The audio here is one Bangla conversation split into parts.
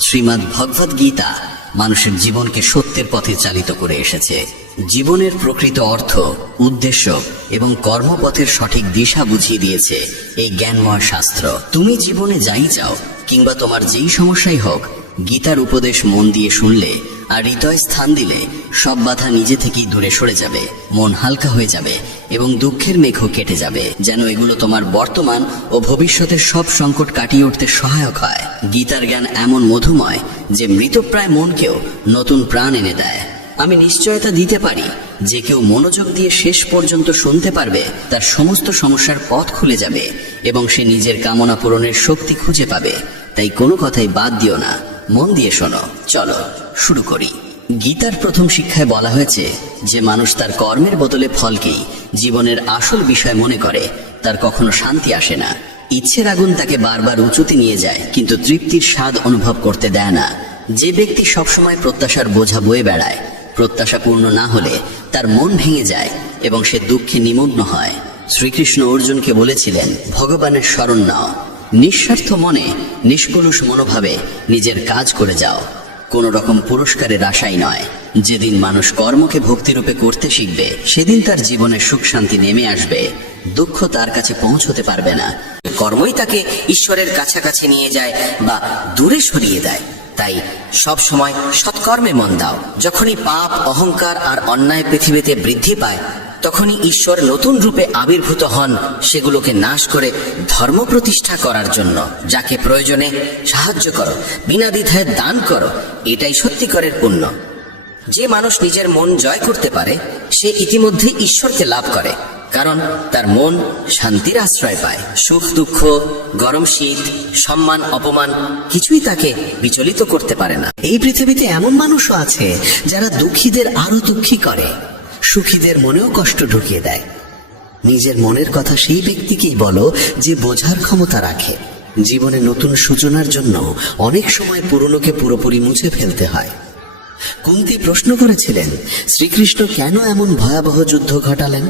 শ্রীমদ্ ভগবদ গীতা মানুষের জীবনকে সত্যের পথে চালিত করে এসেছে। জীবনের প্রকৃত অর্থ, উদ্দেশ্য এবং কর্মপথের সঠিক দিশা বুঝিয়ে দিয়েছে এই জ্ঞানময় শাস্ত্র। তুমি জীবনে যাই চাও কিংবা তোমার যেই সমস্যাই হোক, গীতার উপদেশ মন দিয়ে শুনলে আর হৃদয় স্থান দিলে সব বাধা নিজে থেকেই দূরে সরে যাবে, মন হালকা হয়ে যাবে এবং দুঃখের মেঘও কেটে যাবে। যেন এগুলো তোমার বর্তমান ও ভবিষ্যতের সব সংকট কাটিয়ে উঠতে সহায়ক হয়। গীতার জ্ঞান এমন মধুময় যে মৃতপ্রায় মনকেও নতুন প্রাণ এনে দেয়। আমি নিশ্চয়তা দিতে পারি যে কেউ মনোযোগ দিয়ে শেষ পর্যন্ত শুনতে পারবে, তার সমস্ত সমস্যার পথ খুলে যাবে এবং সে নিজের কামনা পূরণের শক্তি খুঁজে পাবে। তাই কোনো কথাই বাদ দিও না, মন দিয়ে শোনো। চলো শুরু করি। গীতার প্রথম শিক্ষায় বলা হয়েছে যে মানুষ তার কর্মের বদলে ফলকেই জীবনের আসল বিষয় মনে করে, তার কখনো শান্তি আসে না। ইচ্ছের আগুন তাকে বারবার উঁচুতে নিয়ে যায়, কিন্তু তৃপ্তির স্বাদ অনুভব করতে দেয় না। যে ব্যক্তি সবসময় প্রত্যাশার বোঝা বয়ে বেড়ায়, প্রত্যাশা পূর্ণ না হলে তার মন ভেঙে যায় এবং সে দুঃখে নিমগ্ন হয়। শ্রীকৃষ্ণ অর্জুনকে বলেছিলেন, ভগবানের শরণ নাও, নিঃস্বার্থ মনে নিষ্কলুষ মনোভাবে নিজের কাজ করে যাও, কোন রকম পুরস্কারের আশাই নয়। যেদিন মানুষ কর্মকে ভক্তিরূপে করতে শিখবে, সেদিন তার জীবনে সুখ শান্তি নেমে আসবে, দুঃখ তার কাছে পৌঁছতে পারবে না। কর্মই তাকে ঈশ্বরের কাছাকাছি নিয়ে যায় বা দূরে সরিয়ে দেয়। তাই সব সময় সৎকর্মে মন দাও। যখনই পাপ, অহংকার আর অন্যায় পৃথিবীতে বৃদ্ধি পায়, তখনই ঈশ্বর নতুন রূপে আবির্ভূত হন সেগুলোকে নাশ করে ধর্ম প্রতিষ্ঠা করার জন্য। যাকে প্রয়োজনে সাহায্য করো, বিনা দ্বিধায় দান করো, এটাই সত্যিকারের পুণ্য। যে মানুষ নিজের মন জয় করতে পারে, সে ইতিমধ্যে ঈশ্বরকে লাভ করে, কারণ তার মন শান্তির আশ্রয় পায়। সুখ দুঃখ, গরম শীত, সম্মান অপমান কিছুই তাকে বিচলিত করতে পারে না। এই পৃথিবীতে এমন মানুষও আছে যারা দুঃখীদের আরো দুঃখী করে, সুখীদের মনেও কষ্ট ঢুকিয়ে দেয়। নিজের মনের কথা সেই ব্যক্তিকেই বলো যে বোঝার ক্ষমতা রাখে। জীবনে নতুন সূচনার জন্য অনেক সময় পুরনোকে পুরোপুরি মুছে ফেলতে হয়। কুন্তী প্রশ্ন করেছিলেন, শ্রীকৃষ্ণ কেন এমন ভয়াবহ যুদ্ধ ঘটালেন?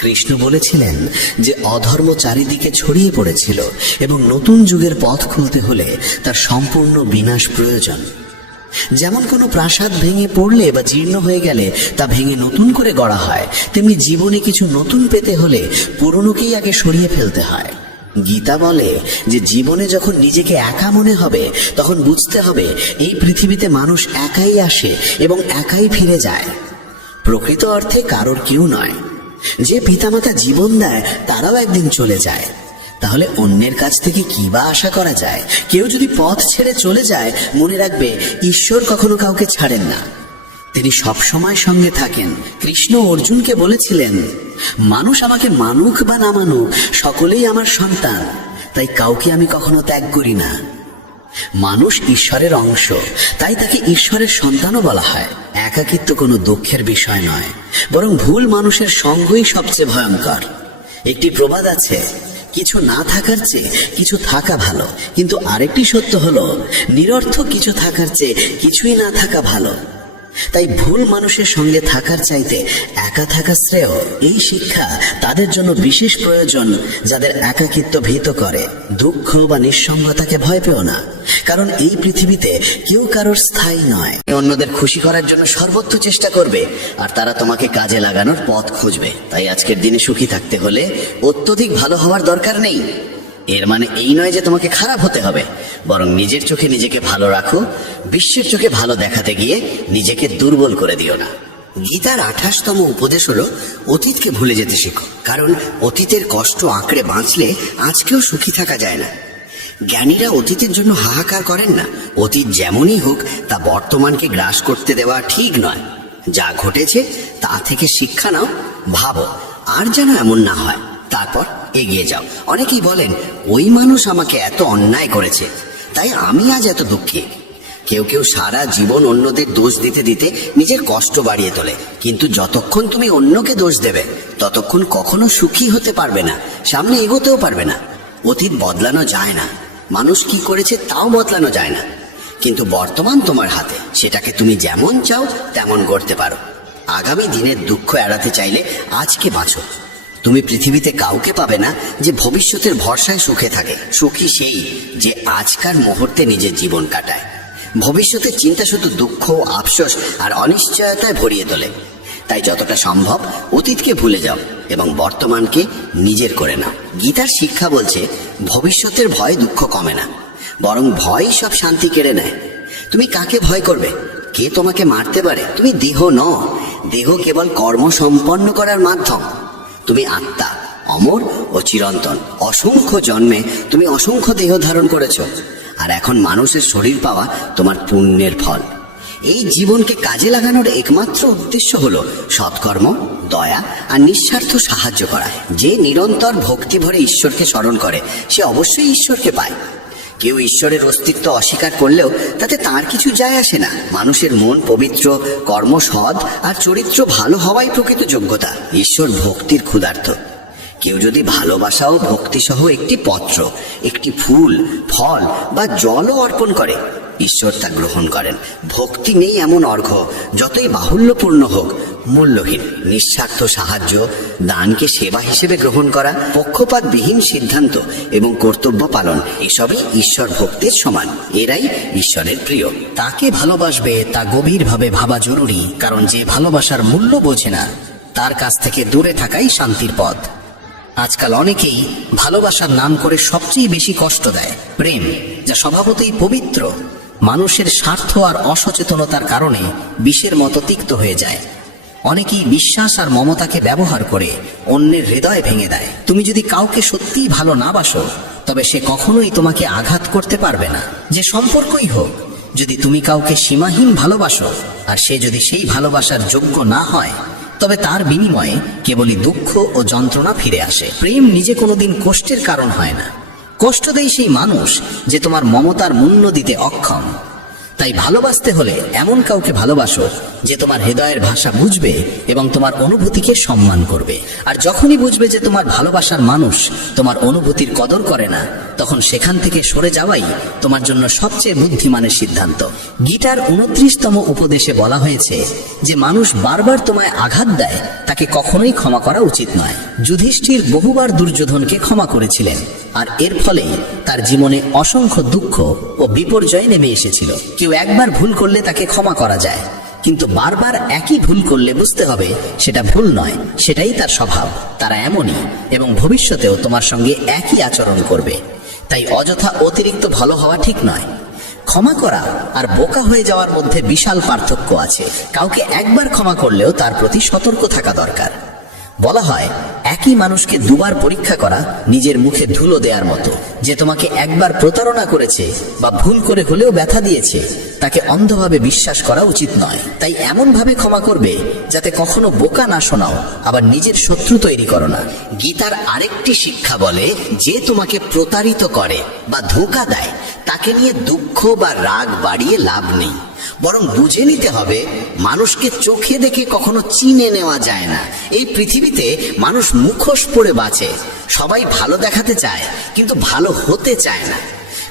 কৃষ্ণ বলেছিলেন যে অধর্ম চারিদিকে ছড়িয়ে পড়েছিল এবং নতুন যুগের পথ খুলতে হলে তার সম্পূর্ণ বিনাশ প্রয়োজন। যেমন কোনো প্রাসাদ ভেঙে পড়লে বা জীর্ণ হয়ে গেলে তা ভেঙে নতুন করে গড়া হয়, তেমনি জীবনে কিছু নতুন পেতে হলে পুরনোকেই আগে সরিয়ে ফেলতে হয়। গীতা বলে যে জীবনে যখন নিজেকে একা মনে হবে, তখন বুঝতে হবে এই পৃথিবীতে মানুষ একাই আসে এবং একাই ফিরে যায়। প্রকৃত অর্থে কারোর কেউ নয়। যে পিতামাতা জীবন দেয় তারাও একদিন চলে যায়। তাহলে অন্যের কাছ থেকে কি বা আশা করা যায়? কেউ যদি পথ ছেড়ে চলে যায়, মনে রাখবে ঈশ্বর কখনো কাউকে ছাড়েন না, তিনি সবসময় সঙ্গে থাকেন। কৃষ্ণ অর্জুনকে বলেছিলেন, মানুষ আমাকে মানুক বা না মানুক, সকলেই আমার সন্তান, তাই কাউকে আমি কখনো ত্যাগ করি না। মানুষ ঈশ্বরের অংশ, তাই তাকে ঈশ্বরের সন্তানও বলা হয়। একাকিত্ব কোনো দুঃখের বিষয় নয়, বরং ভুল মানুষের সঙ্গই সবচেয়ে ভয়ঙ্কর। একটি প্রবাদ আছে, কিছু না থাকার চেয়ে কিছু থাকা ভালো। কিন্তু আরেকটি সত্য হলো, নিরর্থক কিছু থাকার চেয়ে কিছুই না থাকা ভালো। তাই ভুল মানুষের সঙ্গে থাকার চাইতে একা থাকা শ্রেয়। এই শিক্ষা তাদের জন্য বিশেষ প্রয়োজন যাদের একাকিত্ব ভীত করে। দুঃখ বা নিঃসঙ্গতাকে ভয় পেও না, কারণ এই পৃথিবীতে কেউ কারোর স্থায়ী নয়। অন্যদের খুশি করার জন্য সর্বোচ্চ চেষ্টা করবে আর তারা তোমাকে কাজে লাগানোর পথ খুঁজবে। তাই আজকের দিনে সুখী থাকতে হলে অত্যধিক ভালো হওয়ার দরকার নেই। এর মানে এই নয় যে তোমাকে খারাপ হতে হবে, বরং নিজের চোখে নিজেকে ভালো রাখো। বিশ্বের চোখে ভালো দেখাতে গিয়ে নিজেকে দুর্বল করে দিও না। গীতার 28তম উপদেশ হলো, অতীতকে ভুলে যেতে শেখো, কারণ অতীতের কষ্ট আঁকড়ে বাঁচলে আজকেও সুখী থাকা যায় না। জ্ঞানীরা অতীতের জন্য হাহাকার করেন না। অতীত যেমনই হোক, তা বর্তমানকে গ্রাস করতে দেওয়া ঠিক নয়। যা ঘটেছে তা থেকে শিক্ষা নাও, ভাবো আর যেন এমন না হয়, তারপর এগিয়ে যাও। অনেকেই বলেন, ওই মানুষ আমাকে এত অন্যায় করেছে, তাই আমি আজ এত দুঃখী। কেউ কেউ সারা জীবন অন্যদের দোষ দিতে দিতে নিজের কষ্ট বাড়িয়ে তোলে। কিন্তু যতক্ষণ তুমি অন্যকে দোষ দেবে, ততক্ষণ কখনো সুখী হতে পারবে না, সামনে এগোতেও পারবে না। অতীত বদলানো যায় না, মানুষ কি করেছে তাও বদলানো যায় না, কিন্তু বর্তমান তোমার হাতে, সেটাকে তুমি যেমন চাও তেমন করতে পারো। আগামী দিনের দুঃখ এড়াতে চাইলে আজকে বাঁচো। তুমি পৃথিবীতে কাউকে পাবে না যে ভবিষ্যতের ভরসায় সুখে থাকে। সুখী সেই যে আজকার মুহূর্তে নিজের জীবন কাটায়। ভবিষ্যতের চিন্তা শুধু দুঃখ, আফসোস আর অনিশ্চয়তায় ভরিয়ে তোলে। তাই যতটা সম্ভব অতীতকে ভুলে যাও এবং বর্তমানকে নিজের করে নাও। গীতার শিক্ষা বলছে, ভবিষ্যতের ভয় দুঃখ কমে না, বরং ভয় সব শান্তি কেড়ে নেয়। তুমি কাকে ভয় করবে? কে তোমাকে মারতে পারে? তুমি দেহ নও, দেহ কেবল কর্ম সম্পন্ন করার মাধ্যম। তুমি আত্মা, অমর ও চিরন্তন। অসংখ্য জন্মে তুমি অসংখ্য দেহ ধারণ করেছ, আর এখন মানুষের শরীর পাওয়া তোমার পুণ্যের ফল। এই জীবনকে কাজে লাগানোর একমাত্র উদ্দেশ্য হলো সৎকর্ম, দয়া আর নিঃস্বার্থ সাহায্য করা। যে নিরন্তর ভক্তি ভরে ঈশ্বরকে স্মরণ করে সে অবশ্যই ঈশ্বরকে পায়। কেউ ঈশ্বরের অস্তিত্ব অস্বীকার করলেও তাতে তার কিছু যায় আসে না। মানুষের মন পবিত্র, কর্ম সৎ আর চরিত্র ভালো হওয়াই প্রকৃত যোগ্যতা। ঈশ্বর ভক্তির ক্ষুধার্ত। কেউ যদি ভালোবাসা ও ভক্তি সহ একটি পত্র, একটি ফুল, ফল বা জলও অর্পণ করে, ঈশ্বর তা গ্রহণ করেন। ভক্তি নেই এমন অর্ঘ্য যতই বাহুল্যপূর্ণ হোক মূল্যহীন। নিঃস্বার্থ সাহায্য, দানকে সেবা হিসেবে গ্রহণ করা, পক্ষপাতবিহীন সিদ্ধান্ত এবং কর্তব্য পালন, এসবই ঈশ্বর ভক্তির সমান। এরাই ঈশ্বরের প্রিয়। তাকে ভালোবাসবে তা গভীরভাবে ভাবা জরুরি, কারণ যে ভালোবাসার মূল্য বোঝে না তার কাছ থেকে দূরে থাকাই শান্তির পথ। আজকাল অনেকেই ভালোবাসার নাম করে সবচেয়ে বেশি কষ্ট দেয়। প্রেম, যা স্বভাবতই পবিত্র, মানুষের স্বার্থ আর অসচেতনতার কারণে বিষের মতো তিক্ত হয়ে যায়। অনেকেই বিশ্বাস আর মমতাকে ব্যবহার করে অন্যের হৃদয় ভেঙে দেয়। তুমি যদি কাউকে সত্যিই ভালো না বাসো, তবে সে কখনোই তোমাকে আঘাত করতে পারবে না। যে সম্পর্কই হোক, যদি তুমি কাউকে সীমাহীন ভালোবাসো আর সে যদি সেই ভালোবাসার যোগ্য না হয়, তবে তার বিনিময়ে কেবলই দুঃখ ও যন্ত্রণা ফিরে আসে। প্রেম নিজে কোনোদিন কষ্টের কারণ হয় না। কষ্ট দেয় সেই মানুষ যে তোমার মমতার মূল্য দিতে অক্ষম। তাই ভালোবাসতে হলে এমন কাউকে ভালোবাসো যে তোমার হৃদয়ের ভাষা বুঝবে এবং তোমার অনুভূতিকে সম্মান করবে। আর যখনই বুঝবে যে তোমার ভালোবাসার মানুষ তোমার অনুভূতির কদর করে না, তখন সেখান থেকে সরে যাওয়াই তোমার জন্য সবচেয়ে বুদ্ধিমানের সিদ্ধান্ত। গীতার 29তম উপদেশে বলা হয়েছে যে মানুষ বারবার তোমায় আঘাত দেয় তাকে কখনোই ক্ষমা করা উচিত নয়। যুধিষ্ঠির বহুবার দুর্যোধনকে ক্ষমা করেছিলেন, আর এর ফলেই তার জীবনে অসংখ্য দুঃখ ও বিপর্যয় নেমে এসেছিল। কেউ একবার ভুল করলে তাকে ক্ষমা করা যায়, কিন্তু বারবার একই ভুল করলে বুঝতে হবে সেটা ভুল নয়, সেটাই তার স্বভাব। তারা এমনই এবং ভবিষ্যতেও তোমার সঙ্গে একই আচরণ করবে। তাই অযথা অতিরিক্ত ভালো হওয়া ঠিক নয়। ক্ষমা করা আর বোকা হয়ে যাওয়ার মধ্যে বিশাল পার্থক্য আছে। কাউকে একবার ক্ষমা করলেও তার প্রতি সতর্ক থাকা দরকার। বলা হয়, একই মানুষকে দুবার পরীক্ষা করা নিজের মুখে ধুলো দেওয়ার মতো। যে তোমাকে একবার প্রতারণা করেছে বা ভুল করে হলেও ব্যথা দিয়েছে, তাকে অন্ধভাবে বিশ্বাস করা উচিত নয়। তাই এমনভাবে ক্ষমা করবে যাতে কখনো বোকা না শোনাও, আবার নিজের শত্রু তৈরি করো না। গীতার আরেকটি শিক্ষা বলে, যে তোমাকে প্রতারিত করে বা ধোঁকা দেয় তাকে নিয়ে দুঃখ বা রাগ বাড়িয়ে লাভ নেই, বরং বুঝে নিতে হবে মানুষকে চোখে দেখে কখনো চিনে নেওয়া যায় না। এই পৃথিবীতে মানুষ মুখোশ পরে বাঁচে। সবাই ভালো দেখাতে চায় কিন্তু ভালো হতে চায় না।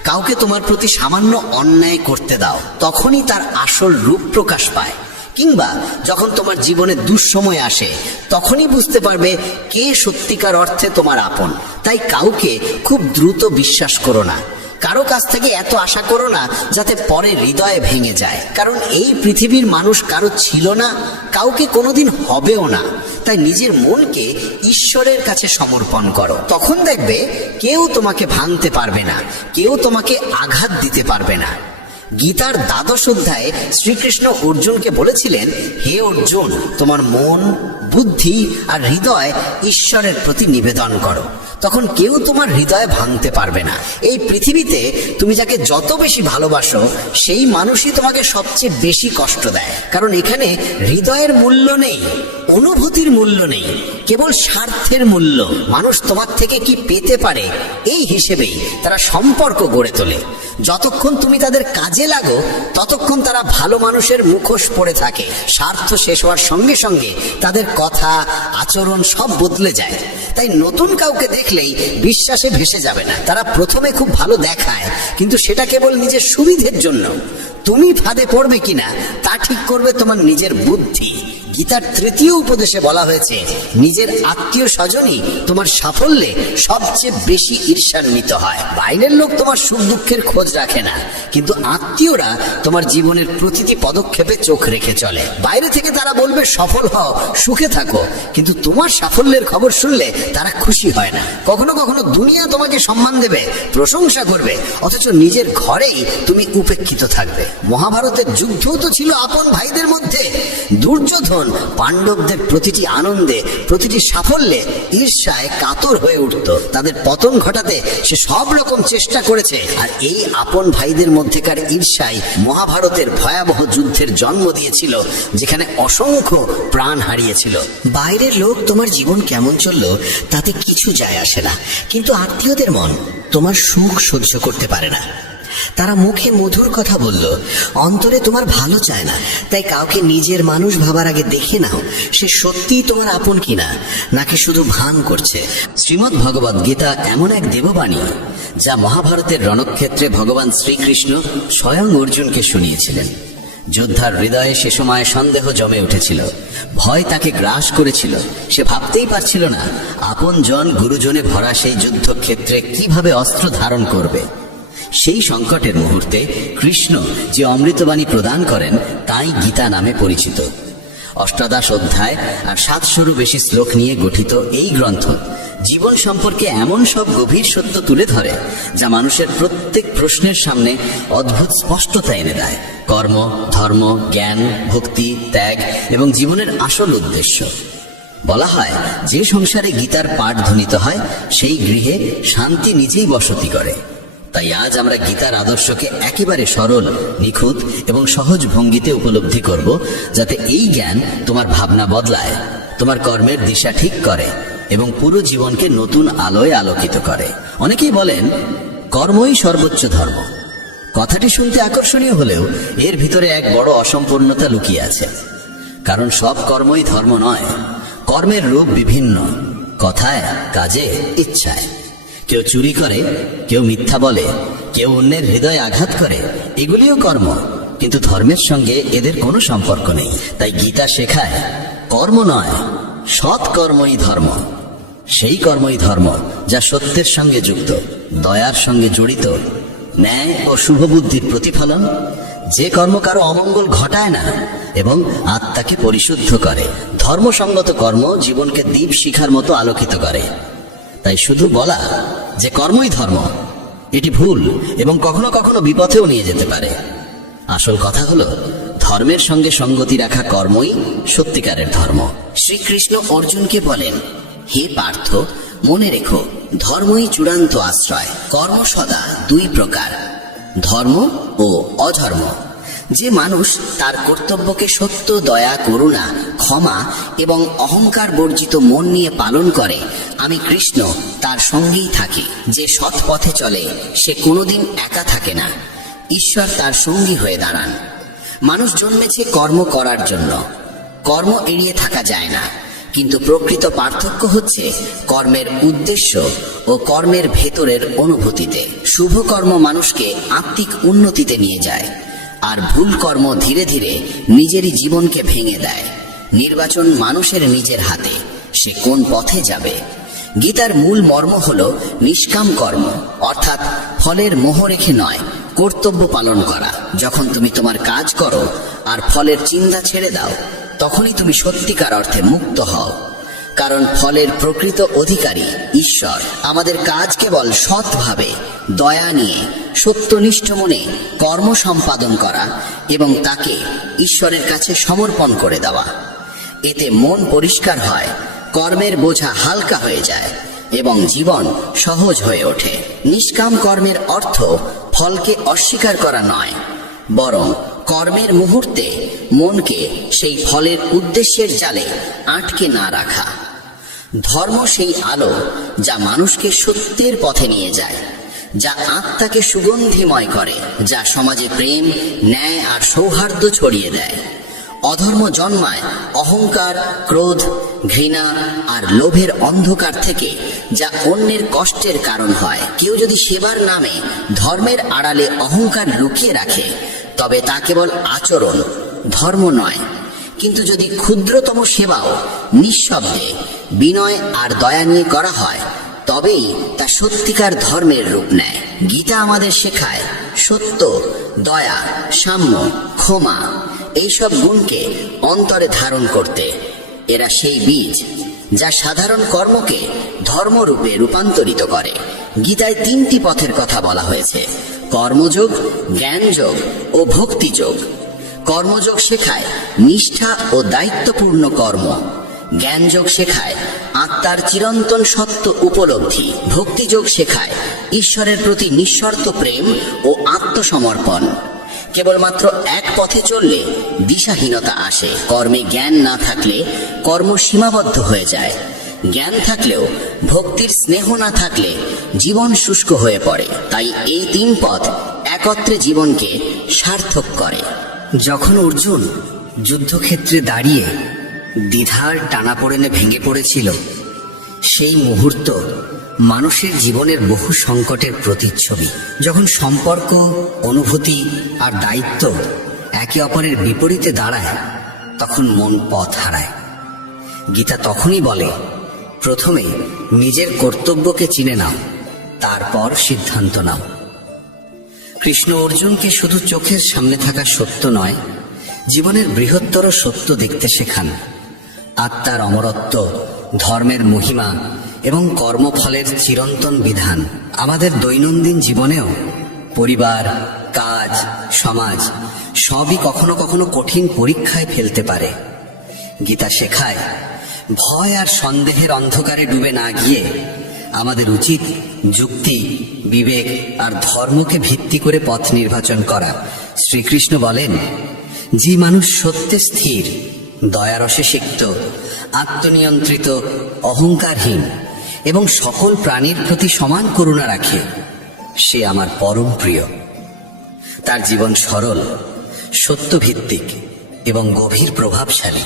কাউকে তোমার প্রতি সামান্য অন্যায় করতে দাও, তখনই তার আসল রূপ প্রকাশ পায়। কিংবা যখন তোমার জীবনে দুঃসময় আসে, তখনই বুঝতে পারবে কে সত্যিকার অর্থে তোমার আপন। তাই কাউকে খুব দ্রুত বিশ্বাস করো না। কারো কাছ থেকে এত আশা করো না যাতে পরে হৃদয়ে ভেঙে যায়। কারণ এই পৃথিবীর মানুষ কারো ছিল না, কাউকে কোনোদিন হবেও না। তাই নিজের মনকে ঈশ্বরের কাছে সমর্পণ করো। তখন দেখবে কেউ তোমাকে ভাঙতে পারবে না, কেউ তোমাকে আঘাত দিতে পারবে না। গীতার 12 অধ্যায়ে শ্রীকৃষ্ণ অর্জুনকে বলেছিলেন, হে অর্জুন, তোমার মন, বুদ্ধি আর হৃদয় ঈশ্বরের প্রতি নিবেদন করো। তখন কেউ তোমার হৃদয় ভাঙতে পারবে না। এই পৃথিবীতে তুমি যাকে যত বেশি ভালোবাসো, সেই মানুষই তোমাকে সবচেয়ে বেশি কষ্ট দেয়। কারণ এখানে হৃদয়ের মূল্য নেই, অনুভূতির মূল্য নেই, কেবল স্বার্থের মূল্য। মানুষ তোমার থেকে কি পেতে পারে এই হিসেবেই তারা সম্পর্ক গড়ে তোলে। যতক্ষণ তুমি তাদের কাজে লাগো, ততক্ষণ তারা ভালো মানুষের মুখোশ পরে থাকে। স্বার্থ শেষ হওয়ার সঙ্গে সঙ্গে তাদের কথা, আচরণ সব বদলে যায়। তাই নতুন কাউকে দেখলেই বিশ্বাসে ভেসে যাবে না। তারা প্রথমে খুব ভালো দেখায়, কিন্তু সেটা কেবল নিজের সুবিধের জন্য। তুমি ফাঁদে পড়বে কিনা তা ঠিক করবে তোমার নিজের বুদ্ধি। গীতার তৃতীয় উপদেশে বলা হয়েছে নিজের আত্মীয় স্বজনই তোমার সাফল্যে সবচেয়ে বেশি ঈর্ষান্বিত হয়। বাইরের লোক তোমার সুখ দুঃখের খোঁজ রাখে না, কিন্তু আত্মীয়রা তোমার জীবনের প্রতিটি পদক্ষেপে চোখ রেখে চলে। বাইরে থেকে তারা বলবে সফল হও, সুখে থাকো, কিন্তু তোমার সাফল্যের খবর শুনলে তারা খুশি হয় না। কখনো কখনো দুনিয়া তোমাকে সম্মান দেবে, প্রশংসা করবে, অথচ নিজের ঘরেই তুমি উপেক্ষিত থাকবে। মহাভারতের যুদ্ধও তো ছিল আপন ভাইদের মধ্যে। দুর্যোধন পাণ্ডবদের প্রতিটি আনন্দে, প্রতিটি সাফল্যে ঈর্ষায় কাতর হয়ে উঠত। তাদের পতন ঘটাতে সে সব রকম চেষ্টা করেছে, আর এই আপন ভাইদের মধ্যেকার ঈর্ষাই মহাভারতের ভয়াবহ যুদ্ধের জন্ম দিয়েছিল, যেখানে অসংখ্য প্রাণ হারিয়েছিল। বাইরের লোক তোমার জীবন কেমন চললো তাতে কিছু যায় আসে না, কিন্তু আত্মীয়দের মন তোমার সুখ সহ্য করতে পারে না। তারা মুখে মধুর কথা বলল, অন্তরে তোমার ভালো চায় না। তাই কাউকে নিজের মানুষ ভাবার আগে দেখে নাও সে সত্যিই তোমার আপন কিনা, নাকি শুধু ভান করছে। শ্রীমদ্ ভগবদ গীতা এমন এক দেববাণী যা মহাভারতের রণক্ষেত্রে ভগবান শ্রীকৃষ্ণ স্বয়ং অর্জুনকে শুনিয়েছিলেন। যোদ্ধার হৃদয়ে সে সময় সন্দেহ জমে উঠেছিল, ভয় তাকে গ্রাস করেছিল। সে ভাবতেই পারছিল না আপন জন গুরুজনে ভরা সেই যুদ্ধক্ষেত্রে কিভাবে অস্ত্র ধারণ করবে। সেই সংকটের মুহূর্তে কৃষ্ণ যে অমৃতবাণী প্রদান করেন তাই গীতা নামে পরিচিত। ৮৮ অধ্যায় আর ৭০০রও বেশি শ্লোক নিয়ে গঠিত এই গ্রন্থ জীবন সম্পর্কে এমন সব গভীর সত্য তুলে ধরে যা মানুষের প্রত্যেক প্রশ্নের সামনে অদ্ভুত স্পষ্টতা এনে দেয়। কর্ম, ধর্ম, জ্ঞান, ভক্তি, ত্যাগ এবং জীবনের আসল উদ্দেশ্য। বলা হয় যে সংসারে গীতার পাঠ ধ্বনিত হয় সেই গৃহে শান্তি নিজেই বসতি করে। তাই আজ আমরা গীতার আদর্শকে একেবারে সরল, নিখুঁত এবং সহজ ভঙ্গিতে উপলব্ধি করব, যাতে এই জ্ঞান তোমার ভাবনা বদলায়, তোমার কর্মের দিশা ঠিক করে এবং পুরো জীবনকে নতুন আলোয় আলোকিত করে। অনেকেই বলেন কর্মই সর্বোচ্চ ধর্ম। কথাটি শুনতে আকর্ষণীয় হলেও এর ভিতরে এক বড় অসম্পূর্ণতা লুকিয়ে আছে। কারণ সব কর্মই ধর্ম নয়। কর্মের রূপ বিভিন্ন, কথায়, কাজে, ইচ্ছায়। কেউ চুরি করে, কেউ মিথ্যা বলে, কেউ অন্যের হৃদয়ে আঘাত করে, এগুলিও কর্ম, কিন্তু ধর্মের সঙ্গে এদের কোনো সম্পর্ক নেই। তাই গীতা শেখায় কর্ম নয়, সৎ কর্মই ধর্ম। সেই কর্মই ধর্ম যা সত্যের সঙ্গে যুক্ত, দয়ার সঙ্গে জড়িত, ন্যায় ও শুভবুদ্ধির প্রতিফলন। যে কর্ম কারো অমঙ্গল ঘটায় না এবং আত্মাকে পরিশুদ্ধ করে। ধর্মসঙ্গত কর্ম জীবনকে দীপ শিখার মতো আলোকিত করে। তাই শুধু বলা যে কর্মই ধর্ম, এটি ভুল এবং কখনো কখনো বিপথেও নিয়ে যেতে পারে। আসল কথা হলো ধর্মের সঙ্গে সঙ্গতি রাখা কর্মই সত্যিকারের ধর্ম। শ্রীকৃষ্ণ অর্জুনকে বলেন, হে পার্থ, মনে রেখো ধর্মই চূড়ান্ত আশ্রয়। কর্ম সদা দুই প্রকার, ধর্ম ও অধর্ম। যে মানুষ তার কর্তব্যকে সত্য, দয়া, করুণা, ক্ষমা এবং অহংকার বর্জিত মন নিয়ে পালন করে, আমি কৃষ্ণ তার সঙ্গেই থাকি। যে সৎ পথে চলে সে কোনোদিন একা থাকে না, ঈশ্বর তার সঙ্গী হয়ে দাঁড়ান। মানুষ জন্মেছে কর্ম করার জন্য, কর্ম এড়িয়ে থাকা যায় না, কিন্তু প্রকৃত পার্থক্য হচ্ছে কর্মের উদ্দেশ্য ও কর্মের ভেতরের অনুভূতিতে। শুভ কর্ম মানুষকে আত্মিক উন্নতিতে নিয়ে যায়, আর ভুল কর্ম ধীরে ধীরে নিজেরই জীবনকে ভেঙে দেয়। নির্বাচন মানুষের নিজের হাতে, সে কোন পথে যাবে। গীতার মূল মর্ম হল নিষ্কাম কর্ম, অর্থাৎ ফলের মোহ রেখে নয়, কর্তব্য পালন করা। যখন তুমি তোমার কাজ করো আর ফলের চিন্তা ছেড়ে দাও, তখনই তুমি সত্যিকার অর্থে মুক্ত হও। কারণ ফলের প্রকৃত অধিকারী ঈশ্বর। আমাদের কাজ কেবল সৎভাবে, দয়া নিয়ে, সত্যনিষ্ঠ মনে কর্ম সম্পাদন করা এবং তাকে ঈশ্বরের কাছে সমর্পণ করে দেওয়া। এতে মন পরিষ্কার হয়, কর্মের বোঝা হালকা হয়ে যায় এবং জীবন সহজ হয়ে ওঠে। নিষ্কাম কর্মের অর্থ ফলকে অস্বীকার করা নয়, বরং কর্মের মুহূর্তে মনকে সেই ফলের উদ্দেশ্যের জালে আটকে না রাখা। ধর্ম সেই আলো যা মানুষকে সত্যের পথে নিয়ে যায়, যা আত্মাকে সুগন্ধিময় করে, যা সমাজে প্রেম, ন্যায় আর সৌহার্দ্য ছড়িয়ে দেয়। অধর্ম জন্মায় অহংকার, ক্রোধ, ঘৃণা আর লোভের অন্ধকার থেকে, যা অন্যের কষ্টের কারণ হয়। কেউ যদি সেবার নামে ধর্মের আড়ালে অহংকার লুকিয়ে রাখে, তবে তা কেবল আচরণ, ধর্ম নয়। কিন্তু যদি ক্ষুদ্রতম সেবাও নিঃশব্দে বিনয় আর দয়া নিয়ে করা হয়, তবেই তা সত্যিকার ধর্মের রূপ নেয়। গীতা আমাদের শেখায় সত্য, দয়া, সাম্য, ক্ষমা এইসব গুণকে অন্তরে ধারণ করতে। এরা সেই বীজ যা সাধারণ কর্মকে ধর্মরূপে রূপান্তরিত করে। গীতায় 3টি পথের কথা বলা হয়েছে: কর্মযোগ, জ্ঞানযোগ ও ভক্তিযোগ। কর্মযোগ শেখায় নিষ্ঠা ও দায়িত্বপূর্ণ কর্ম। জ্ঞানযোগ শেখায় আত্মার চিরন্তন সত্য উপলব্ধি। ভক্তিযোগ শেখায় ঈশ্বরের প্রতি নিঃশর্ত প্রেম ও আত্মসমর্পণ। কেবলমাত্র এক পথে চললে দিশাহীনতা আসে। কর্মে জ্ঞান না থাকলে কর্ম সীমাবদ্ধ হয়ে যায়। জ্ঞান থাকলেও ভক্তির স্নেহ না থাকলে জীবন শুষ্ক হয়ে পড়ে। তাই এই 3 পথ একত্রে জীবনকে সার্থক করে। যখন অর্জুন যুদ্ধক্ষেত্রে দাঁড়িয়ে দ্বিধার টানাপোড়েনে ভেঙে পড়েছিল, সেই মুহূর্ত মানুষের জীবনের বহু সংকটের প্রতিচ্ছবি। যখন সম্পর্ক, অনুভূতি আর দায়িত্ব একে অপরের বিপরীতে দাঁড়ায়, তখন মন পথ হারায়। গীতা তখনই বলে, প্রথমে নিজের কর্তব্যকে চিনে নাও, তারপর সিদ্ধান্ত নাও। কৃষ্ণ অর্জুনকে শুধু চোখের সামনে থাকা সত্য নয়, জীবনের বৃহত্তর সত্য দেখতে শেখান। আত্মার অমরত্ব, ধর্মের মহিমা এবং কর্মফলের চিরন্তন বিধান। আমাদের দৈনন্দিন জীবনেও পরিবার, কাজ, সমাজ সবই কখনো কখনো কঠিন পরীক্ষায় ফেলতে পারে। গীতা শেখায়, ভয় আর সন্দেহের অন্ধকারে ডুবে না গিয়ে আমাদের উচিত যুক্তি, বিবেক আর ধর্মকে ভিত্তি করে পথ নির্বাচন করা। শ্রীকৃষ্ণ বলেন, যে মানুষ সত্যে স্থির, দয়ারসে সিক্ত, আত্মনিয়ন্ত্রিত, অহংকারহীন এবং সকল প্রাণীর প্রতি সমান করুণা রাখে, সে আমার পরম প্রিয়। তার জীবন সরল, সত্যভিত্তিক এবং গভীর প্রভাবশালী।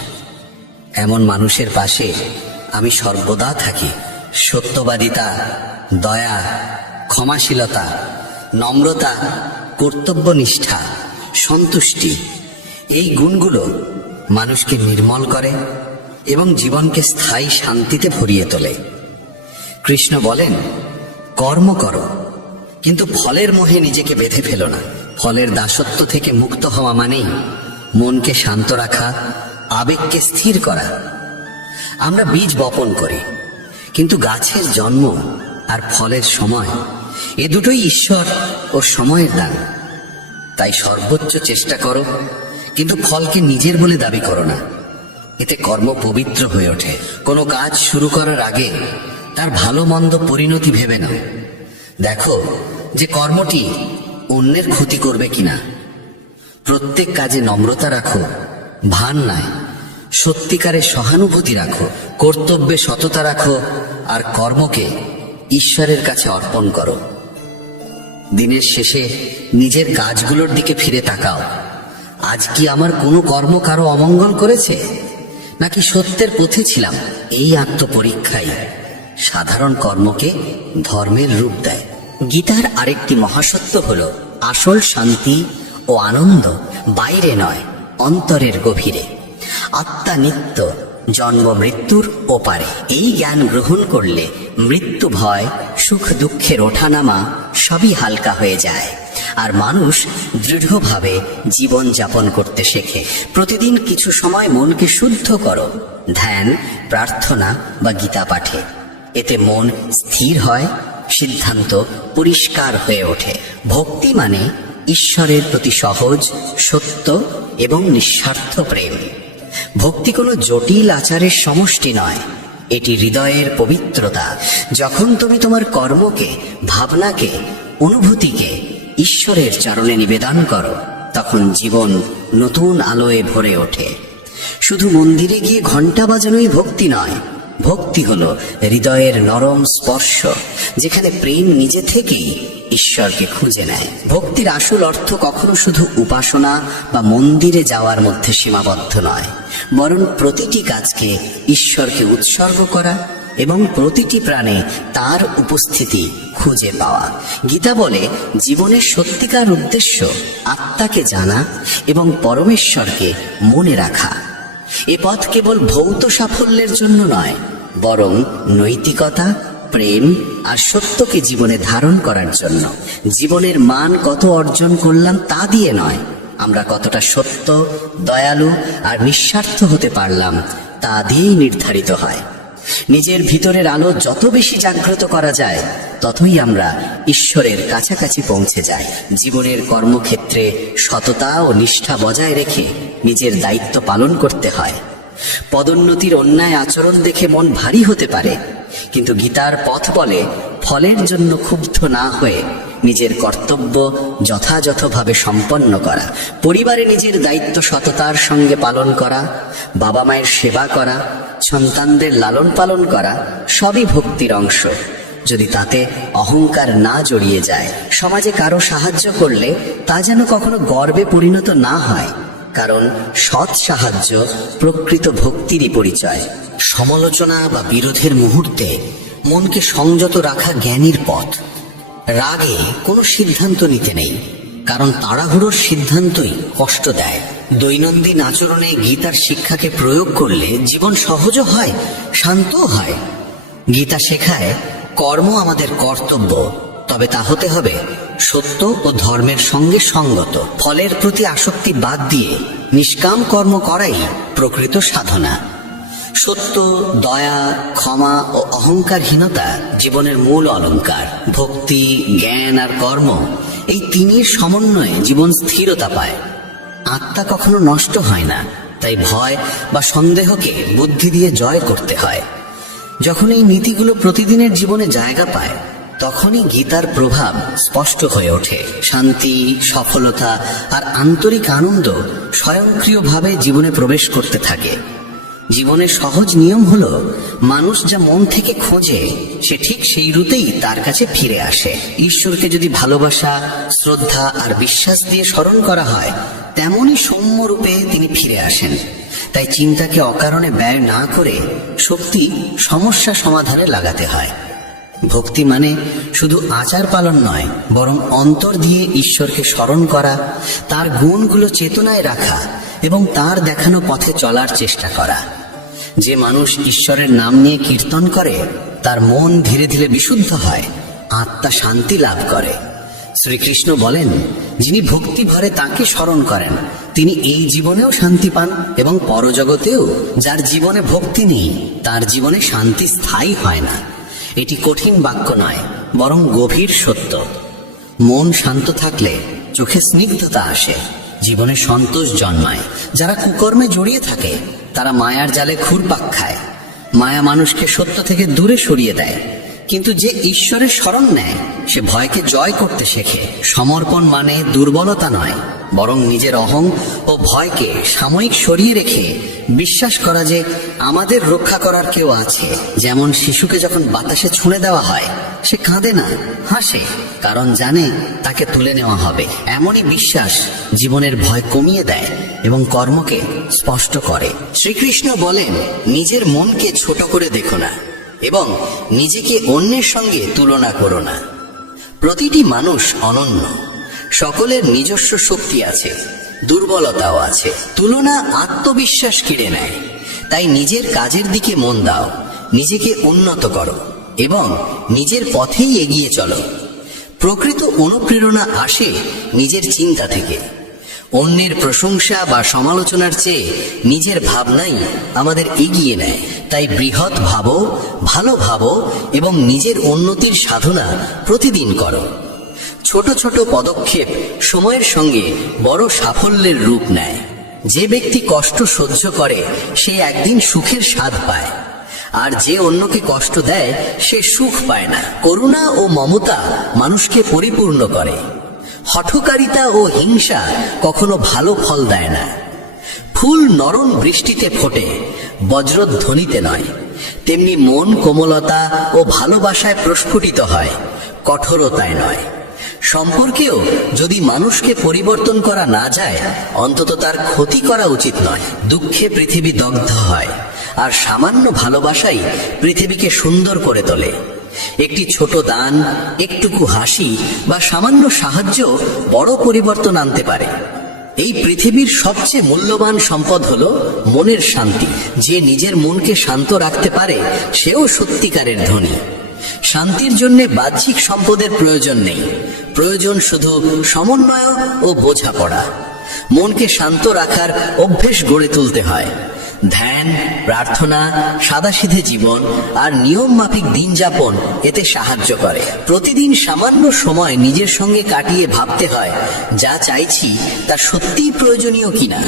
এমন মানুষের পাশে আমি সর্বদা থাকি। সত্যবাদিতা, দয়া, ক্ষমাশীলতা, নম্রতা, কর্তব্যনিষ্ঠা, সন্তুষ্টি, এই গুণগুলো মানুষকে নির্মল করে এবং জীবনকে স্থায়ী শান্তিতে ভরিয়ে তোলে। কৃষ্ণ বলেন, কর্ম করো, কিন্তু ফলের মোহে নিজেকে বেঁধে ফেলো না। ফলের দাসত্ব থেকে মুক্ত হওয়া মানেই মনকে শান্ত রাখা, আবেগকে স্থির করা। আমরা বীজ বপন করি, কিন্তু গাছের জন্ম আর ফলের সময়, এ দুটোই ঈশ্বর ও সময়ের দান। তাই সর্বোচ্চ চেষ্টা করো, কিন্তু ফলকে নিজের বলে দাবি করো না। এতে কর্ম পবিত্র হয়ে ওঠে। কোনো কাজ শুরু করার আগে তার ভালো মন্দ পরিণতি ভেবে নাও। দেখো যে কর্মটি অন্যের ক্ষতি করবে কিনা। প্রত্যেক কাজে নম্রতা রাখো, ভান নয়। সত্যিকারের সহানুভূতি রাখো, কর্তব্যে সততা রাখো আর কর্মকে ঈশ্বরের কাছে অর্পণ করো। দিনের শেষে নিজের কাজগুলোর দিকে ফিরে তাকাও। আজ কি আমার কোনো কর্ম কারো অমঙ্গল করেছে, নাকি সত্যের পথে ছিলাম? এই আত্মপরীক্ষাই সাধারণ কর্মকে ধর্মের রূপ দেয়। গীতার আরেকটি মহাসত্য হল, আসল শান্তি ও আনন্দ বাইরে নয়, অন্তরের গভীরে। আত্মা নিত্য, জন্ম মৃত্যুর ওপারে। এই জ্ঞান গ্রহণ করলে মৃত্যু ভয়, সুখ দুঃখের ওঠানামা সবই হালকা হয়ে যায়, আর মানুষ দৃঢ়ভাবে জীবন যাপন করতে শেখে। প্রতিদিন কিছু সময় মনকে শুদ্ধ করো, ধ্যান, প্রার্থনা বা গীতা পাঠে। এতে মন স্থির হয়, সিদ্ধান্ত পরিষ্কার হয়ে ওঠে। ভক্তি মানে ঈশ্বরের প্রতি সহজ, সত্য এবং নিঃস্বার্থ প্রেম। ভক্তি কোনো জটিল আচারের সমষ্টি নয়, এটি হৃদয়ের পবিত্রতা। যখন তুমি তোমার কর্মকে, ভাবনাকে, অনুভূতিকে ঈশ্বরের চরণে নিবেদন করো, তখন জীবন নতুন আলোয় ভরে ওঠে। শুধু মন্দিরে গিয়ে ঘন্টা বাজানোই ভক্তি নয়, ভক্তি হলো হৃদয়ের নরম স্পর্শ, যেখানে প্রেম নিজে থেকেই ঈশ্বরকে খুঁজে নেয়। ভক্তির আসল অর্থ কখনো শুধু উপাসনা বা মন্দিরে যাওয়ার মধ্যে সীমাবদ্ধ নয়, বরং প্রতিটি কাজকে ঈশ্বরকে উৎসর্গ করা এবং প্রতিটি প্রাণে তার উপস্থিতি খুঁজে পাওয়া। গীতা বলে, জীবনের সত্যিকার উদ্দেশ্য আত্মাকে জানা এবং পরমেশ্বরকে মনে রাখা। এ পথ কেবল ভৌত সাফল্যের জন্য নয়, বরং নৈতিকতা, প্রেম আর সত্যকে জীবনে ধারণ করার জন্য। জীবনের মান কত অর্জন করলাম তা দিয়ে নয়, আমরা কতটা সত্য, দয়ালু আর নিঃস্বার্থ হতে পারলাম তা দিয়েই নির্ধারিত হয়। নিজের ভিতরের আলো যত বেশি জাগ্রত করা যায়, ততই আমরা ঈশ্বরের কাছাকাছি পৌঁছে যাই। জীবনের কর্মক্ষেত্রে সততা ও নিষ্ঠা বজায় রেখে নিজের দায়িত্ব পালন করতে হয়। পদোন্নতির অন্যায় আচরণ দেখে মন ভারী হতে পারে, কিন্তু গীতার পথ বলে ফলের জন্য ক্ষুব্ধ না হয়ে নিজের কর্তব্য যথাযথভাবে সম্পন্ন করা। পরিবারে নিজের দায়িত্ব সততার সঙ্গে পালন করা, বাবা মায়ের সেবা করা, সন্তানদের লালন পালন করা সবই ভক্তির অংশ, যদি তাতে অহংকার না জড়িয়ে যায়। সমাজে কারো সাহায্য করলে তা যেন কখনো গর্বে পরিণত না হয়, কারণ সৎ সাহায্য প্রকৃত ভক্তিরই পরিচয়। সমালোচনা বা বিরোধের মুহূর্তে মনকে সংযত রাখা জ্ঞানীর পথ। রাগে কোনো সিদ্ধান্ত নিতে নেই, কারণ তাড়াহুড়োর সিদ্ধান্তই কষ্ট দেয়। দৈনন্দিন আচরণে গীতার শিক্ষাকে প্রয়োগ করলে জীবন সহজও হয়, শান্তও হয়। গীতা শেখায় কর্ম আমাদের কর্তব্য, তবে তা হতে হবে সত্য ও ধর্মের সঙ্গে সঙ্গত। ফলের প্রতি আসক্তি বাদ দিয়ে নিষ্কাম কর্ম করাই প্রকৃত সাধনা। সত্য, দয়া, ক্ষমা ও অহংকারহীনতা জীবনের মূল অলংকার। ভক্তি, জ্ঞান আর কর্ম, এই তিনের সমন্বয়ে জীবন স্থিরতা পায়। আত্মা কখনো নষ্ট হয় না, তাই ভয় বা সন্দেহকে বুদ্ধি দিয়ে জয় করতে হয়। যখন এই নীতিগুলো প্রতিদিনের জীবনে জায়গা পায়, তখনই গীতার প্রভাব স্পষ্ট হয়ে ওঠে। শান্তি, সফলতা আর আন্তরিক আনন্দ স্বয়ংক্রিয়ভাবে জীবনে প্রবেশ করতে থাকে। জীবনের সহজ নিয়ম হলো, মানুষ যা মন থেকে খোঁজে সে ঠিক সেই রুতেই তার কাছে ফিরে আসে। ঈশ্বরকে যদি ভালোবাসা, শ্রদ্ধা আর বিশ্বাস দিয়ে স্মরণ করা হয়, তেমনই সৌম্য রূপে তিনি ফিরে আসেন। তাই চিন্তাকে অকারণে ব্যয় না করে শক্তি সমস্যা সমাধানে লাগাতে হয়। ভক্তি মানে শুধু আচার পালন নয়, বরং অন্তর দিয়ে ঈশ্বরকে স্মরণ করা, তার গুণগুলো চেতনায় রাখা এবং তার দেখানো পথে চলার চেষ্টা করা। যে মানুষ ঈশ্বরের নাম নিয়ে কীর্তন করে, তার মন ধীরে ধীরে বিশুদ্ধ হয়, আত্মা শান্তি লাভ করে। শ্রীকৃষ্ণ বলেন, যিনি ভক্তি ভরে তাকে স্মরণ করেন, তিনি এই জীবনেও শান্তি পান এবং পরজগতেও। যার জীবনে ভক্তি নেই, তার জীবনে শান্তি স্থায়ী হয় না। এটি কঠিন বাক্য নয়, বরং গভীর সত্য। মন শান্ত থাকলে চোখে স্নিগ্ধতা আসে, জীবনে সন্তোষ জন্মায়। যারা কুকর্মে জড়িয়ে থাকে, তারা মায়ার জালে ঘুরপাক খায়। মায়া মানুষকে সত্য থেকে দূরে সরিয়ে দেয়, কিন্তু যে ঈশ্বরের শরণ নেয় সে ভয়কে জয় করতে শেখে। সমর্পণ মানে দুর্বলতা নয়, বরং নিজের অহং ও ভয়কে সাময়িক সরিয়ে রেখে বিশ্বাস করা যে আমাদের রক্ষা করার কেউ আছে। যেমন শিশুকে যখন বাতাসে ছুঁড়ে দেওয়া হয়, সে কাঁদে না, হাসে, কারণ জানে তাকে তুলে নেওয়া হবে। এমনই বিশ্বাস জীবনের ভয় কমিয়ে দেয় এবং কর্মকে স্পষ্ট করে। শ্রীকৃষ্ণ বলেন, নিজের মনকে ছোট করে দেখো না এবং নিজেকে অন্যের সঙ্গে তুলনা করো না। প্রতিটি মানুষ অনন্য, সকলের নিজস্ব শক্তি আছে, দুর্বলতাও আছে। তুলনা আত্মবিশ্বাস কেড়ে নেয়। তাই নিজের কাজের দিকে মন দাও, নিজেকে উন্নত করো এবং নিজের পথেই এগিয়ে চলো। প্রকৃত অনুপ্রেরণা আসে নিজের চিন্তা থেকে। অন্যের প্রশংসা বা সমালোচনার চেয়ে নিজের ভাবনাই আমাদের এগিয়ে নেয়। তাই বৃহৎ ভাবো, ভালো ভাবো এবং নিজের উন্নতির সাধনা প্রতিদিন করো। ছোট ছোট পদক্ষেপ সময়ের সঙ্গে বড় সাফল্যের রূপ নেয়। যে ব্যক্তি কষ্ট সহ্য করে সে একদিন সুখের স্বাদ পায়, আর যে অন্যকে কষ্ট দেয় সে সুখ পায় না। করুণা ও মমতা মানুষকে পরিপূর্ণ করে। হঠকারিতা ও হিংসা কখনো ভালো ফল দেয় না। ফুল নরম বৃষ্টিতে ফোটে, বজ্রধ্বনিতে নয়। তেমনি মন কোমলতা ও ভালোবাসায় প্রস্ফুটিত হয়, কঠোরতায় নয়। সম্পর্কেও যদি মানুষকে পরিবর্তন করা না যায়, অন্তত তার ক্ষতি করা উচিত নয়। দুঃখে পৃথিবী দগ্ধ হয়, আর সামান্য ভালোবাসাই পৃথিবীকে সুন্দর করে তোলে। একটি ছোট দান, একটুকু হাসি বা সামান্য সাহায্য বড় পরিবর্তন আনতে পারে। এই পৃথিবীর সবচেয়ে মূল্যবান সম্পদ হলো মনের শান্তি। যে নিজের মনকে শান্ত রাখতে পারে সেও সত্যিকারের ধনী। শান্তির জন্য বাহ্যিক সম্পদের প্রয়োজন নেই, প্রয়োজন শুধু সমন্বয় ও বোঝাপড়া। মনকে শান্ত রাখার অভ্যেস গড়ে তুলতে হয়। ধ্যান, প্রার্থনা, সাদাসিধে জীবন আর নিয়ম মাফিক দিন যাপন এতে সাহায্য করে। প্রতিদিন সামান্য সময় নিজের সঙ্গে কাটিয়ে ভাবতে হয় যা চাইছি তা সত্যিই প্রয়োজনীয় কিনা।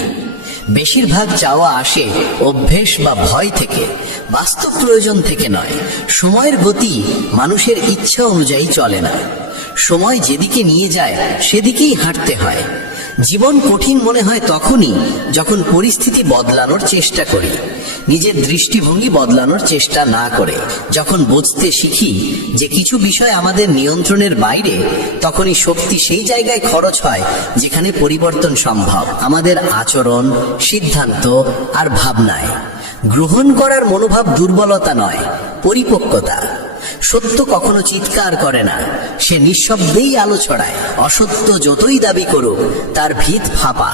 বেশিরভাগ চাওয়া আসে অভ্যেস বা ভয় থেকে, বাস্তব প্রয়োজন থেকে নয়। সময়ের গতি মানুষের ইচ্ছা অনুযায়ী চলে না। সময় যেদিকে নিয়ে যায় সেদিকেই হাঁটতে হয়। জীবন কঠিন মনে হয় তখনই যখন পরিস্থিতি বদলানোর চেষ্টা করি, নিজের দৃষ্টিভঙ্গি বদলানোর চেষ্টা না করে। যখন বুঝতে শিখি যে কিছু বিষয় আমাদের নিয়ন্ত্রণের বাইরে, তখনই শক্তি সেই জায়গায় খরচ হয় যেখানে পরিবর্তন সম্ভব। আমাদের আচরণ, সিদ্ধান্ত আর ভাবনায় গ্রহণ করার মনোভাব দুর্বলতা নয়, পরিপক্কতা। সত্য কখনো চিৎকার করে না, সে নিঃশব্দেই আলো ছড়ায়। অসত্য যতই দাবি করুক তার ভিত ফাঁপা।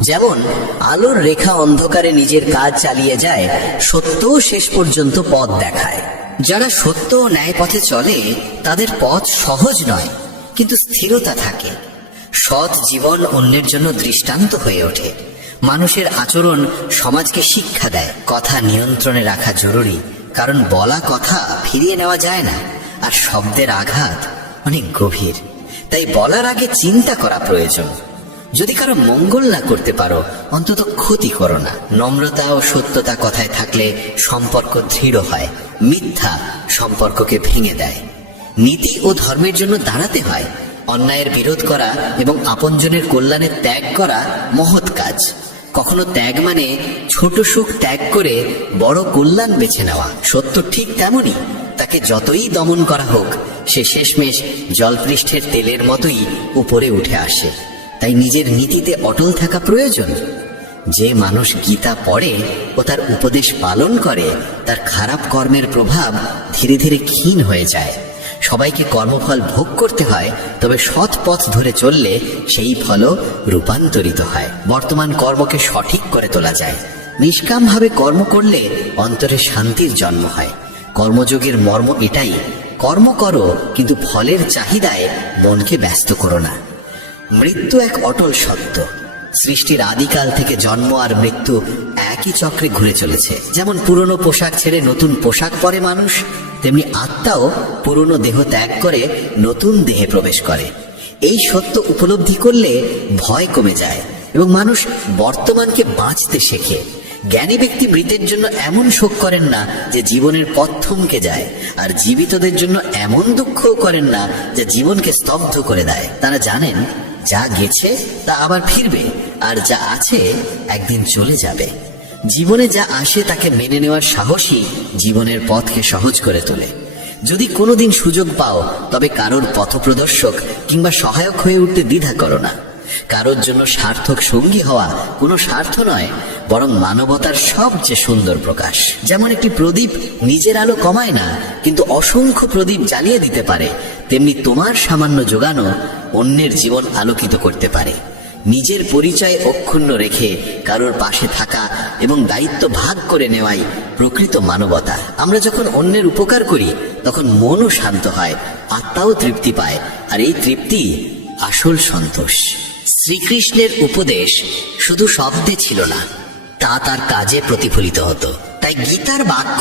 যেমন আলোর রেখা অন্ধকারে নিজের কাজ চালিয়ে যায়, সত্যও শেষ পর্যন্ত পথ দেখায়। যারা সত্য ও ন্যায় পথে চলে তাদের পথ সহজ নয়, কিন্তু স্থিরতা থাকে। সৎ জীবন অন্যের জন্য দৃষ্টান্ত হয়ে ওঠে। মানুষের আচরণ সমাজকে শিক্ষা দেয়। কথা নিয়ন্ত্রণে রাখা জরুরি, কারণ বলা কথা ফিরিয়ে নেওয়া যায় না, আর শব্দের আঘাত অনেক গভীর। তাই বলার আগে চিন্তা করা প্রয়োজন। যদি কারো মঙ্গল না করতে পারো, অন্তত ক্ষতি করো না। নম্রতা ও সত্যতা কথায় থাকলে সম্পর্ক দৃঢ় হয়। মিথ্যা সম্পর্ককে ভেঙে দেয়। নীতি ও ধর্মের জন্য দাঁড়াতে হয়। অন্যায়ের বিরোধ করা এবং আপনজনের কল্যাণে ত্যাগ করা মহৎ কাজ। কখনো ত্যাগ মানে ছোট সুখ ত্যাগ করে বড় কল্যাণ বেছে নেওয়া। সত্য ঠিক তেমনই, তাকে যতই দমন করা হোক সে শেষমেশ জলপৃষ্ঠের তেলের মতোই উপরে উঠে আসে। তাই নিজের নীতিতে অটল থাকা প্রয়োজন। যে মানুষ গীতা পড়ে ও তার উপদেশ পালন করে, তার খারাপ কর্মের প্রভাব ধীরে ধীরে ক্ষীণ হয়ে যায়। সবাইকে কর্মফল ভোগ করতে হয়, তবে সৎ পথ ধরে চললে সেই ফলও রূপান্তরিত হয়। বর্তমান কর্মকে সঠিক করে তোলা যায়। নিষ্কামভাবে কর্ম করলে অন্তরে শান্তির জন্ম হয়। কর্মযোগের মর্ম এটাই, কর্ম করো কিন্তু ফলের চাহিদায় মনকে ব্যস্ত করো না। মৃত্যু এক অটল সত্য। সৃষ্টির আদিকাল থেকে জন্ম আর মৃত্যু একই চক্রে ঘুরে চলেছে। যেমন পুরনো পোশাক ছেড়ে নতুন পোশাক পরে মানুষ, তেমনি আত্মাও পুরনো দেহ ত্যাগ করে নতুন দেহে প্রবেশ করে। এই সত্য উপলব্ধি করলে ভয় কমে যায় এবং মানুষ বর্তমানকে বাঁচতে শেখে। জ্ঞানী ব্যক্তি মৃতের জন্য এমন শোক করেন না যে জীবনের পথ থমকে যায়, আর জীবিতদের জন্য এমন দুঃখও করেন না যে জীবনকে স্তব্ধ করে দেয়। তারা জানেন যা গেছে তা আবার ফিরবে, আর যা আছে একদিন চলে যাবে। জীবনে যা আসে তাকে মেনে নেওয়ার সাহসী জীবনের পথকে সহজ করে তোলে। যদি কোনোদিন সুযোগ পাও, তবে কারোর পথপ্রদর্শক কিংবা সহায়ক হয়ে উঠতে দ্বিধা করো না। কারোর জন্য সার্থক সঙ্গী হওয়া কোনো স্বার্থ নয়, বরং মানবতার সবচেয়ে সুন্দর প্রকাশ। যেমন একটি প্রদীপ নিজের আলো কমায় না, কিন্তু অসংখ্য প্রদীপ জ্বালিয়ে দিতে পারে, তেমনি তোমার সামান্য যোগানো অন্যের জীবন আলোকিত করতে পারে। নিজের পরিচয় অক্ষুণ্ণ রেখে কারোর পাশে থাকা এবং দায়িত্ব ভাগ করে নেওয়াই প্রকৃত মানবতা। আমরা যখন অন্যের উপকার করি তখন মনও শান্ত হয়, আত্মাও তৃপ্তি পায়, আর এই তৃপ্তি আসল সন্তোষ। শ্রীকৃষ্ণের উপদেশ শুধু শব্দে ছিল না, তা তার কাজে প্রতিফলিত হতো। তাই গীতার বাক্য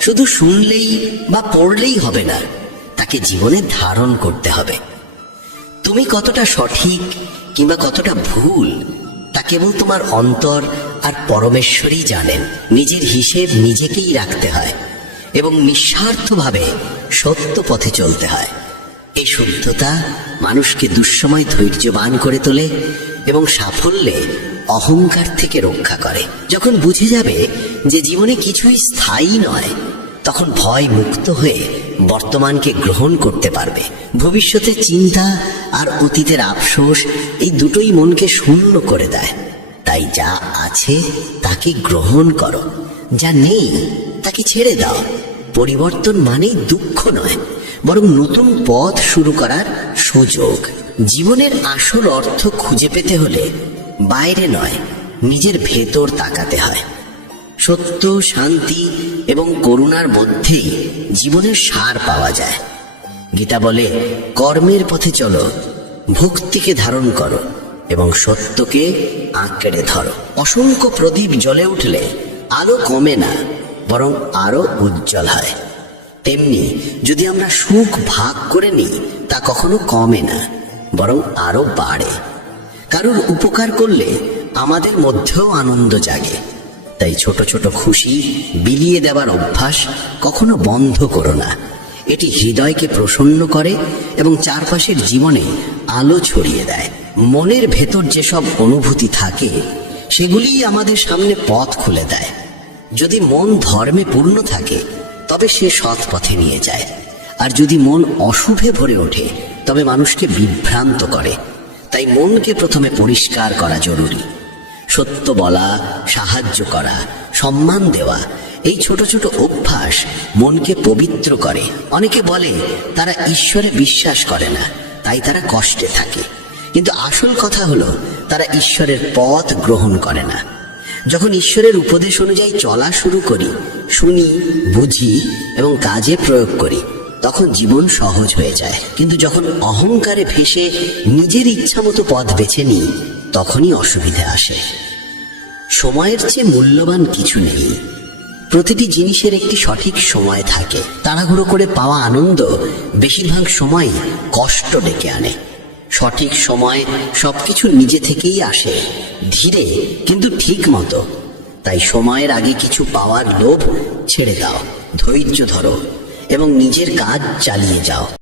শুধু শুনলেই বা পড়লেই হবে না, তাকে জীবনে ধারণ করতে হবে। তুমি কতটা সঠিক কিংবা কতটা ভুল তা কেবল তোমার অন্তর আর পরমেশ্বরই জানেন। নিজের হিসেব নিজেকেই রাখতে হয় এবং নিঃস্বার্থভাবে সত্য পথে চলতে হয়। এই শুদ্ধতা মানুষকে দুঃসময় ধৈর্যবান করে তোলে এবং সাফল্যে অহংকার থেকে রক্ষা করে। যখন বুঝে যাবে যে জীবনে কিছুই স্থায়ী নয়, তখন ভয় মুক্ত হয়ে বর্তমানকে গ্রহণ করতে পারবে। ভবিষ্যতের চিন্তা আর অতীতের আফসোস এই দুটোই মনকে শূন্য করে দেয়। তাই যা আছে তাকে গ্রহণ করো, যা নেই তাকে ছেড়ে দাও। পরিবর্তন মানেই দুঃখ নয়, বরং নতুন পথ শুরু করার সুযোগ। জীবনের আসল অর্থ খুঁজে পেতে হলে বাইরে নয়, নিজের ভেতর তাকাতে হয়। সত্য, শান্তি এবং করুণার মধ্যেই জীবনের সার পাওয়া যায়। গীতা বলে, কর্মের পথে চলো, ভক্তিকে ধারণ করো এবং সত্যকে আঁকড়ে ধরো। অসংখ্য প্রদীপ জ্বলে উঠলে আলো কমে না, বরং আরো উজ্জ্বল হয়। তেমনি যদি আমরা সুখ ভাগ করে নিই, তা কখনো কমে না, বরং আরো বাড়ে। কারোর উপকার করলে আমাদের মধ্যেও আনন্দ জাগে। তাই ছোট ছোট খুশি বিলিয়ে দেওয়ার অভ্যাস কখনো বন্ধ করো না। এটি হৃদয়কে প্রসন্ন করে এবং চারপাশের জীবনে আলো ছড়িয়ে দেয়। মনের ভেতর যেসব অনুভূতি থাকে, সেগুলিই আমাদের সামনে পথ খুলে দেয়। যদি মন ধর্মে পূর্ণ থাকে, তবে সে সৎ পথে নিয়ে যায়। আর যদি মন অশুভে ভরে ওঠে, তবে মানুষকে বিভ্রান্ত করে। তাই মনকে প্রথমে পরিষ্কার করা জরুরি। সত্য বলা, সাহায্য করা, সম্মান দেওয়া, এই ছোট ছোট অভ্যাস মনকে পবিত্র করে। অনেকে বলে তারা ঈশ্বরে বিশ্বাস করে না, তাই তারা কষ্টে থাকে। কিন্তু আসল কথা হলো, তারা ঈশ্বরের পথ গ্রহণ করে না। যখন ঈশ্বরের উপদেশ অনুযায়ী চলা শুরু করি, শুনি, বুঝি এবং কাজে প্রয়োগ করি, তখন জীবন সহজ হয়ে যায়। কিন্তু যখন অহংকারে ভেসে নিজের ইচ্ছা মতো পথ বেছে নিই, তখনই অসুবিধে আসে। সময়ের চেয়ে মূল্যবান কিছু নেই। প্রতিটি জিনিসের একটি সঠিক সময় থাকে। তাড়াহুড়ো করে পাওয়া আনন্দ বেশিরভাগ সময় কষ্ট ডেকে আনে। সঠিক সময় সবকিছু নিজে থেকেই আসে, ধীরে কিন্তু ঠিক মতো। তাই সময়ের আগে কিছু পাওয়ার লোভ ছেড়ে দাও, ধৈর্য ধরো এবং নিজের কাজ চালিয়ে যাও।